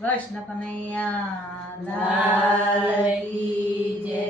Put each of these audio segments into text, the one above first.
કૃષ્ણ કનૈયા લાલ કી જય।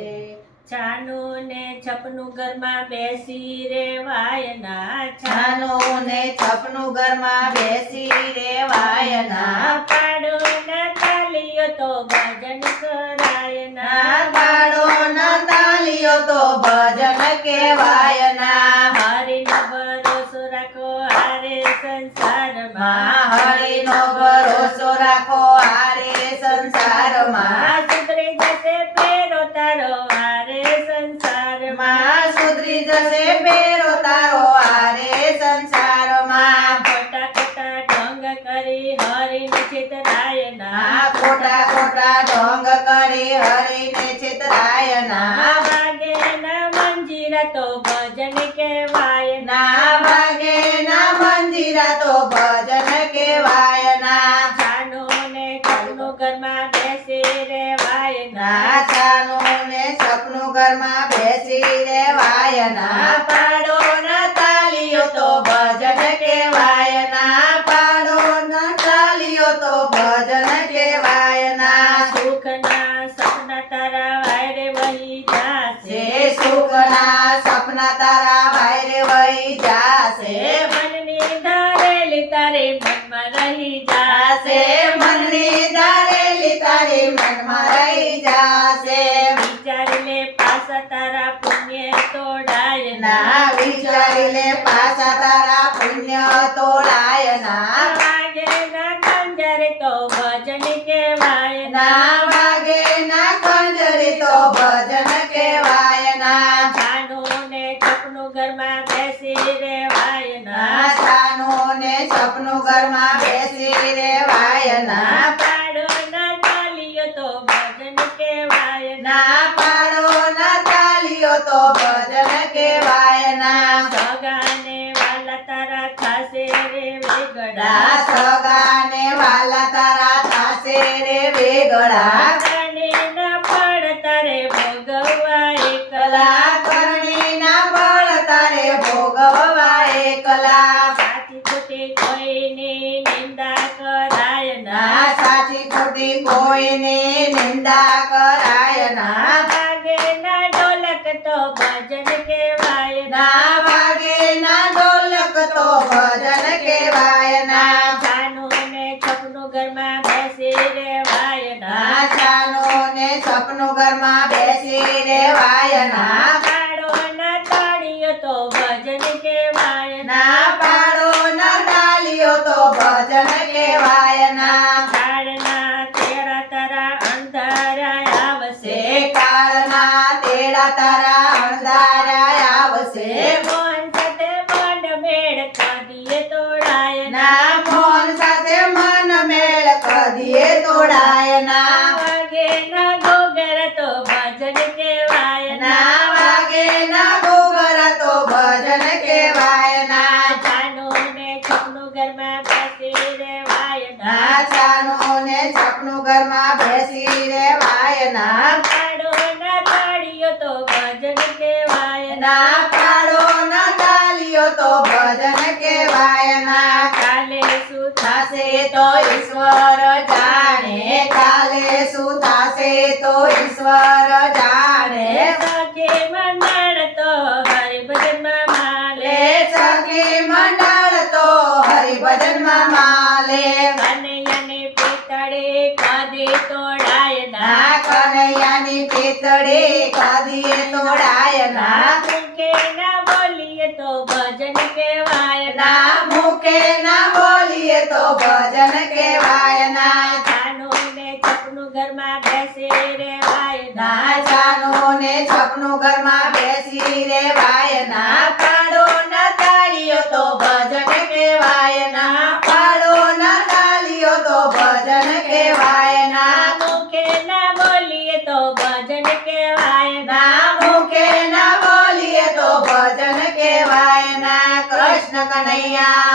છાનું ને છપનું ઘરમાં બેસી રેવાયના, છાનું ને છપનું ઘરમાં બેસી રેવાયના, પાડો ના તાલીઓ તો ભજન કરાયના, પાડો ના તાલીઓ તો ભજન કેવાયના, હરિનો ભરોસો રાખો હારે સંસારમાં, હરિનો ભરોસો રાખો હારે સંસારમાં, સુધરી જશે ફેરો તારો હારે સંસારમાં, સુધરી જશે બેરો તારો હારે સંસારમાં, ખોટા ખોટા ઢોંગ કરી હરિને છેતરાયના, ખોટા ખોટા ઢોંગ કરી હરિને છેતરાયના, વાગે ના મંજીરા તો ભજન કહેવાયના, ના વાગે ના મંજીરા તો ભજન કેવાયના, છાનું ને છપનું ઘરમાં બેસી રેવાયના, છાનું ને છપનું ઘરમાં બેસી રેવાયના, પાડો ના તાલીઓ તો ભજન કેવાયના, પાડો ના તાલીઓ તો ભજન કેવાયના, સુખના સપના તારા વાયરે વહી જાશે, સુખના સપના તારા વાયરે વહી જાશે, મનની ધારેલી તારે મનમાં રહી જાશે, મનની ધારેલી તારી મનમાં રહી જાશે, વિચારી લે પાછા તારા પુણ્ય તોડાય ના વિચારી લે પાછા તારા પુણ્ય તોડાયના, વાગે ના કંજરે તો ભજન કહેવાય ના વાગે ના કંજરી તો ભજન કેવાયના, છાનું ને છપનું ઘરમાં બેસી રેવાયના, છાનું ને છપનું ઘરમાં બેસી રેવાયના, પાડો ના તાલીઓ તો ભજન કહેવાયના, પાડો ના તાલીઓ તો ભજન કેવાયના, સગાને વાલા તારા ખાસે રે વેગડા, સગાને વાલા તારા થાશે રે વેગળા, કરણી ના ફળ તારે ભોગવવા એકલા, કરણી ના બળ તારે ભોગવવા એકલા, સાચી ખોટી કોઈની નિંદા કરાય ના, સાચી ખોટી કોઈની નિંદા કરાય ના, વાગે ના ઢોલક તો ભજન કહેવાય ના વાગે ના ઢોલક તો ભજન કેવાય ના, છાનું ને છપનું ઘરમાં બેસી રેવાય ના, છાનું ને છપનું ઘરમાં બેસી રેવાય ના, પાડો ના તાળીઓ તો ભજન કહેવાય ના પાડો ના તાલીઓ તો ભજન કેવાય ના, કાળના તેરા તારા અંધારા આવશે, કાળના તેડા તારા અંધારા આવશે, મોહન સાથે મન મેળ કદીએ તોડાય ના મોહન સાથે મન મેળ કદીએ તોડાય ના, વાગે ના ગોગર તો ભજન કહેવાય ના વાગે ના ગોગર તો ભજન કેવાય ના, છાનું ને છપનું ઘરમાં બેસી રેવાય ના છાનું ને છપનું ઘરમાં બેસી રેવાય ના, પાડો ના તાળીઓ તો ભજન કહેવાય ના પાડો ના તાલીઓ તો ભજન કેવાય ના, કાલે શું થાશે તો ઈશ્વર જાણે, કાલે શું થાશે તો ઈશ્વર જાણે, સખી મંડળ તો હરિભજનમાં માલે, સખી મંડળ તો હરિભજનમાં માલે, કનૈયાની પિતળે કદી તોડાય ના કનૈયાની પિતળી કદીએ તોડાય ના, મુખે ના બોલીએ તો ભજન કહેવાય ના મુખે ના બોલીએ તો ભજન કેવાય ના, છાનું ને છપનું ઘરમાં બેસી રેવાય ના છાનું ને છપનું ઘરમાં બેસી રેવાય ના, પાડો ના તાળીઓ તો ભજન કેવાય ના, પાડો ના તાળીઓ તો ભજન કેવાય ના, મુખે ના બોલીએ તો ભજન કહેવાય ના મુખે ના બોલીએ તો ભજન કેવાય ના, કૃષ્ણ કનૈયા